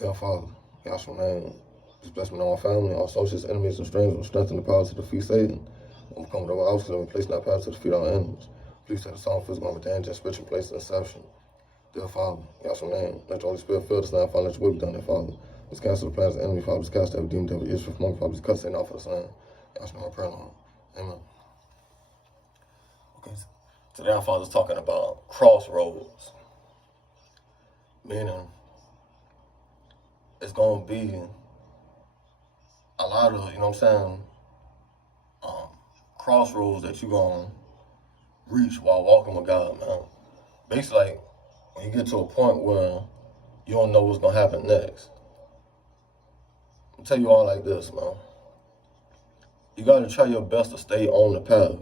Dear Father, Yahshua name, just bless me and my family, all associates, enemies, and strangers with strength and the power to defeat Satan. When we come to our obstacle and place our power to defeat our enemies. Please take the song physical and danger, spiritual place of inception. Dear Father, Yahshua name, let the Holy Spirit fill this land, Father, let your will be done, dear Father. Let's cancel the plans of the enemy, Father. Let's cast every demon, devil, Israel from among Father. Let's cut Satan off for the land. Yahshua name, I pray, Lord. Amen. Okay, today our Father's talking about crossroads. Meaning, it's going to be a lot of, crossroads that you're going to reach while walking with God, man. Basically, like, when you get to a point where you don't know what's going to happen next. I'll tell you all like this, man. You got to try your best to stay on the path.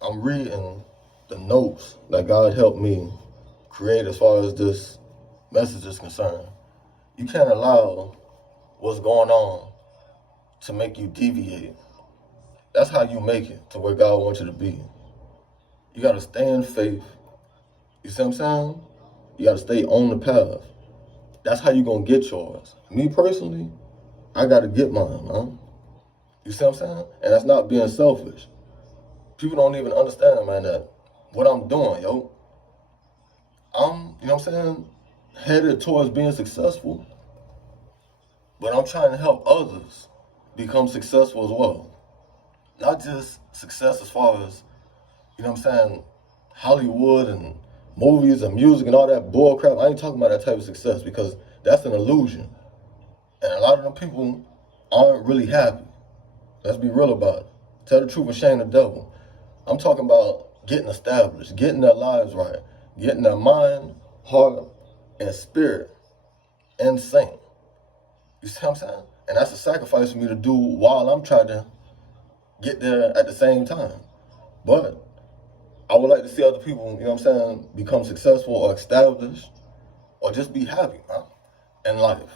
I'm reading the notes that God helped me create as far as this message is concerned. You can't allow what's going on to make you deviate. That's how you make it to where God wants you to be. You got to stay in faith. You see what I'm saying? You got to stay on the path. That's how you're going to get yours. Me personally, I got to get mine, man. You see what I'm saying? And that's not being selfish. People don't even understand, man, that what I'm doing, I'm, headed towards being successful, but I'm trying to help others become successful as well. Not just success as far as, Hollywood and movies and music and all that bull crap. I ain't talking about that type of success because that's an illusion. And a lot of them people aren't really happy. Let's be real about it. Tell the truth and shame the devil. I'm talking about getting established, getting their lives right, getting their mind, heart, and spirit in sync. You see what I'm saying? And that's a sacrifice for me to do while I'm trying to get there at the same time. But I would like to see other people, become successful or established or just be happy, man, in life.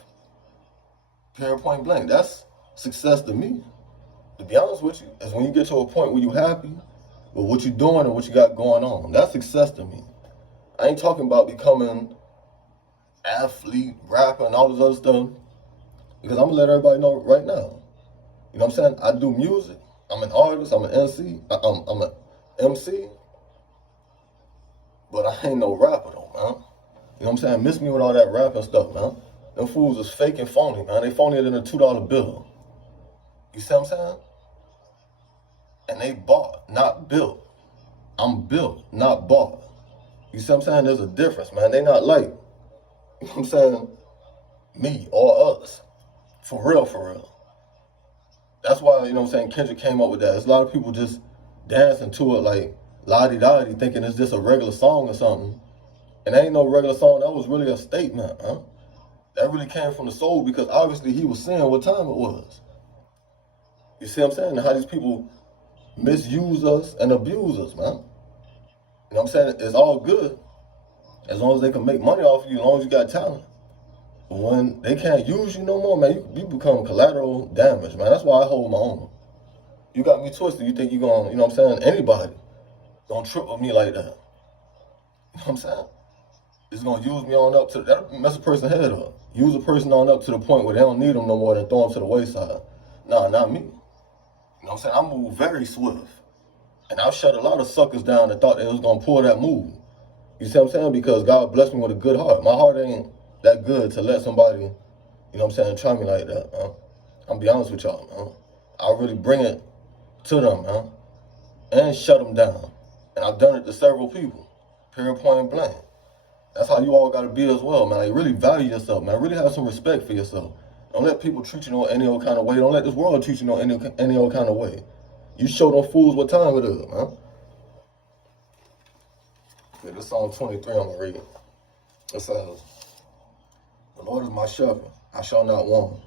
Period, point blank. That's success to me. To be honest with you, is when you get to a point where you're happy with what you're doing and what you got going on. That's success to me. I ain't talking about becoming athlete, rapper, and all this other stuff, because I'm going to let everybody know right now. You know what I'm saying? I do music. I'm an artist. I'm an MC. I'm an MC. But I ain't no rapper, though, man. You know what I'm saying? Miss me with all that rapping stuff, man. Them fools is fake and phony, man. They phonier than a $2 bill. You see what I'm saying? And they bought, not built. I'm built, not bought. You see what I'm saying? There's a difference, man. They not like, you know what I'm saying, me or us. For real, for real. That's why, Kendrick came up with that. There's a lot of people just dancing to it like la-di-da-di, thinking it's just a regular song or something. And that ain't no regular song. That was really a statement, huh? That really came from the soul because obviously he was saying what time it was. You see what I'm saying? And how these people misuse us and abuse us, man. You know what I'm saying? It's all good as long as they can make money off of you, as long as you got talent. But when they can't use you no more, man, you become collateral damage, man. That's why I hold my own. You got me twisted. You think you're going to, anybody don't trip with me like that. You know what I'm saying? It's going to use me on up to, that'll mess a person's head up. Use a person on up to the point where they don't need them no more than throw them to the wayside. Nah, not me. You know what I'm saying? I move very swift. And I've shut a lot of suckers down that thought they was going to pull that move. You see what I'm saying? Because God blessed me with a good heart. My heart ain't that good to let somebody, try me like that, man. I'm be honest with y'all, man. I really bring it to them, man. And shut them down. And I've done it to several people. Period, point blank. That's how you all got to be as well, man. Like, really value yourself, man. Really have some respect for yourself. Don't let people treat you any old kind of way. Don't let this world treat you any old kind of way. You show them fools what time it is, man. Okay, this Psalm 23 I'm going to read. It says, "The Lord is my shepherd, I shall not want.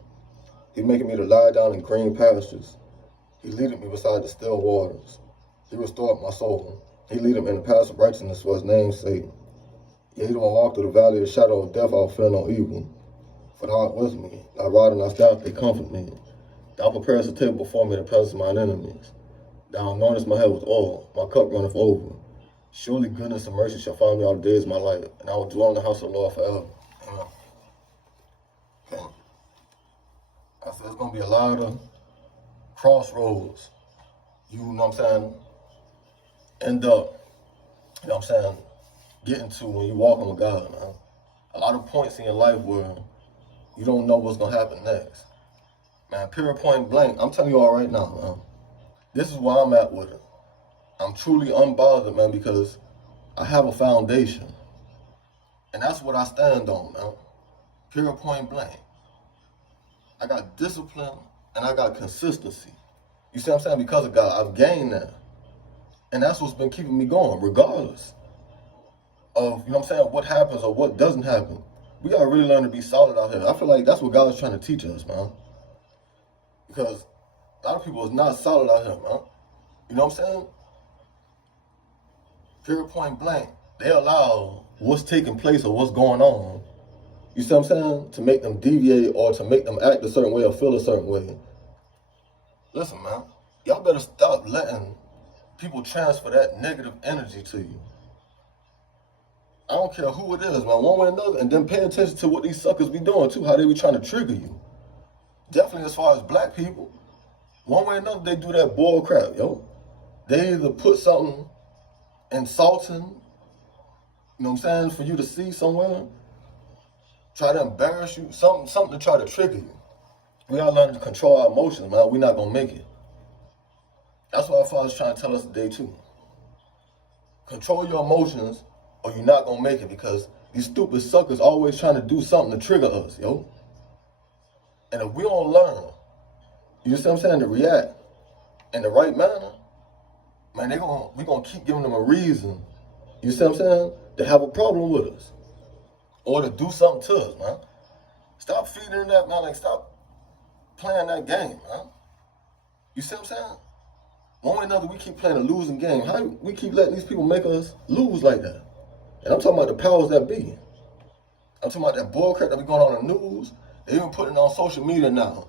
He maketh me to lie down in green pastures. He leadeth me beside the still waters. He restored my soul. He leadeth me in the paths of righteousness for his name's sake. Yea, he don't walk through the valley of the shadow of death, I'll fear no evil. For thou art with me, thy rod and thy staff, they comfort me. Thou preparest a table before me in the presence of mine enemies. Thou anointest my head with oil, my cup runneth over. Surely goodness and mercy shall follow me all the days of my life, and I will dwell in the house of the Lord forever." Amen. Okay. I said it's gonna be a lot of crossroads. You know what I'm saying? End up, you know what I'm saying, getting to when you walking with God, man. A lot of points in your life where you don't know what's gonna happen next. Man, period point blank, I'm telling you all right now, man. This is where I'm at with it. I'm truly unbothered, man, because I have a foundation. And that's what I stand on, man. Period point blank. I got discipline and I got consistency. You see what I'm saying? Because of God, I've gained that. And that's what's been keeping me going, regardless of, you know what I'm saying, what happens or what doesn't happen. We gotta really learn to be solid out here. I feel like that's what God is trying to teach us, man. Because a lot of people is not solid out here, man. You know what I'm saying? Period point blank. They allow what's taking place or what's going on, you see what I'm saying, to make them deviate or to make them act a certain way or feel a certain way. Listen, man, y'all better stop letting people transfer that negative energy to you. I don't care who it is, man, one way or another, and then pay attention to what these suckers be doing too, how they be trying to trigger you. Definitely as far as black people, one way or another, they do that bull crap, yo. They either put something insulting, you know what I'm saying, for you to see somewhere, try to embarrass you, something to try to trigger you. We gotta learn to control our emotions, man. We're not gonna make it. That's what our Father's trying to tell us today too. Control your emotions or you're not gonna make it, because these stupid suckers always trying to do something to trigger us, yo. And if we don't learn, you know what I'm saying, to react in the right manner, man, we gonna keep giving them a reason, you see what I'm saying, to have a problem with us. Or to do something to us, man. Stop feeding that, man. Like, stop playing that game, man. You see what I'm saying? One way or another, we keep playing a losing game. How we keep letting these people make us lose like that? And I'm talking about the powers that be. I'm talking about that bullcrap that be going on in the news. They even putting it on social media now.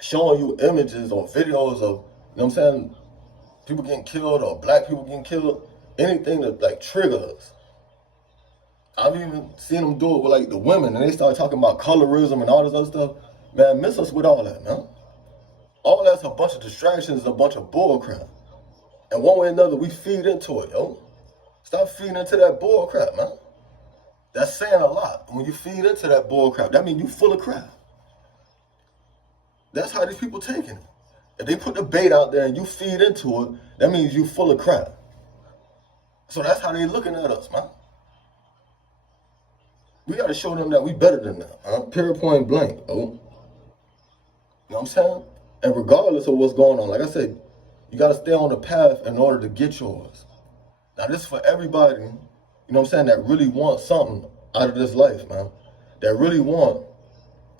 Showing you images or videos of, you know what I'm saying, people getting killed or black people getting killed. Anything that, like, trigger us. I've even seen them do it with, like, the women, and they start talking about colorism and all this other stuff. Man, miss us with all that, man. All that's a bunch of distractions, a bunch of bull crap. And one way or another, we feed into it, yo. Stop feeding into that bull crap, man. That's saying a lot. When you feed into that bull crap, that means you full of crap. That's how these people taking it. If they put the bait out there and you feed into it, that means you full of crap. So that's how they looking at us, man. We got to show them that we better than that, huh? Period point blank, oh. You know what I'm saying? And regardless of what's going on, like I said, you got to stay on the path in order to get yours. Now, this is for everybody, you know what I'm saying, that really wants something out of this life, man. That really want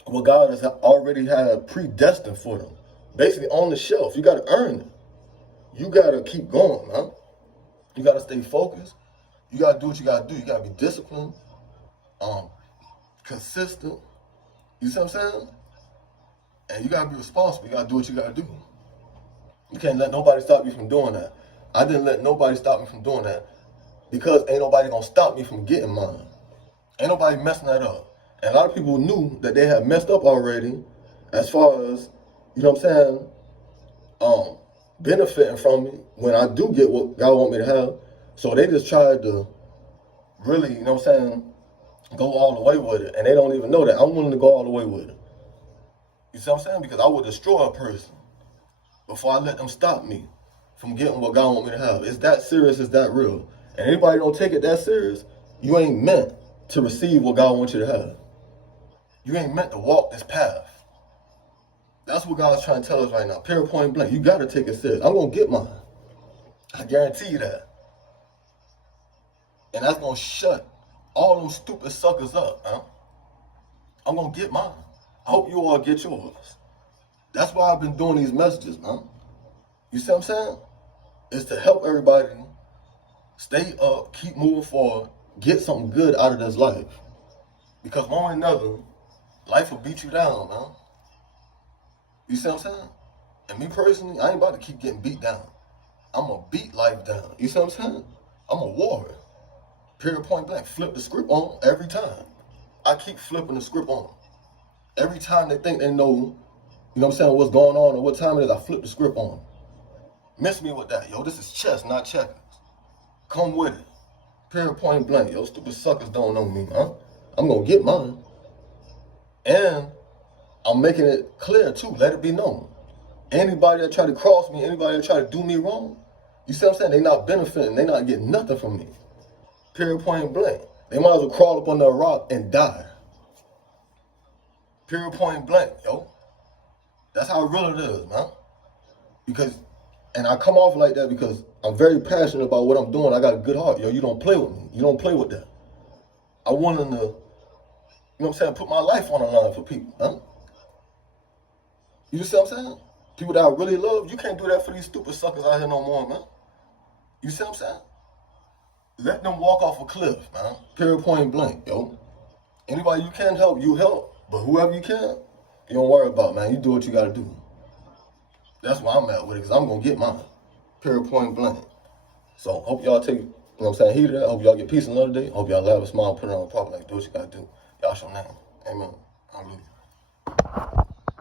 what God has already had predestined for them. Basically on the shelf. You got to earn it. You got to keep going, man. You got to stay focused. You got to do what you got to do. You got to be disciplined. Consistent, you see what I'm saying? And you gotta be responsible. You gotta do what you gotta do. You can't let nobody stop you from doing that. I didn't let nobody stop me from doing that, because ain't nobody gonna stop me from getting mine. Ain't nobody messing that up. And a lot of people knew that they had messed up already, as far as, you know what I'm saying, benefiting from me when I do get what God want me to have. So they just tried to really, you know what I'm saying, go all the way with it, and they don't even know that I'm willing to go all the way with it. You see what I'm saying? Because I would destroy a person before I let them stop me from getting what God wants me to have. It's that serious, it's that real. And anybody don't take it that serious, you ain't meant to receive what God wants you to have. You ain't meant to walk this path. That's what God's trying to tell us right now. Period point blank. You got to take it serious. I'm going to get mine. I guarantee you that. And that's going to shut all them stupid suckers up, huh? I'm gonna get mine. I hope you all get yours. That's why I've been doing these messages, man. You see what I'm saying? It's to help everybody stay up, keep moving forward, get something good out of this life. Because one way or another, life will beat you down, man. You see what I'm saying? And me personally, I ain't about to keep getting beat down. I'm gonna beat life down. You see what I'm saying? I'm a warrior. Period point blank. Flip the script on every time. I keep flipping the script on them. Every time they think they know, you know what I'm saying, what's going on or what time it is, I flip the script on them. Miss me with that, yo. This is chess, not checkers. Come with it. Period, point blank, yo. Stupid suckers don't know me, man. I'm gonna get mine. And I'm making it clear, too. Let it be known. Anybody that try to cross me, anybody that try to do me wrong, you see what I'm saying? They not benefiting. They not getting nothing from me. Period, point blank. They might as well crawl up under a rock and die. Period, point blank, yo. That's how real it is, man. Because, and I come off like that because I'm very passionate about what I'm doing. I got a good heart, yo. You don't play with me. You don't play with that. I want to, you know what I'm saying, put my life on the line for people, huh? You see what I'm saying? People that I really love, you can't do that for these stupid suckers out here no more, man. You see what I'm saying? Let them walk off a cliff, man. Period, point blank, yo. Anybody you can help, you help. But whoever you can, you don't worry about, man. You do what you got to do. That's where I'm at with it, because I'm going to get mine. Period, point blank. So, hope y'all take, you know what I'm saying, heed of that. Hope y'all get peace another day. Hope y'all laugh a smile, put it on the proper, like, do what you got to do. Y'all show name. Amen. Hallelujah.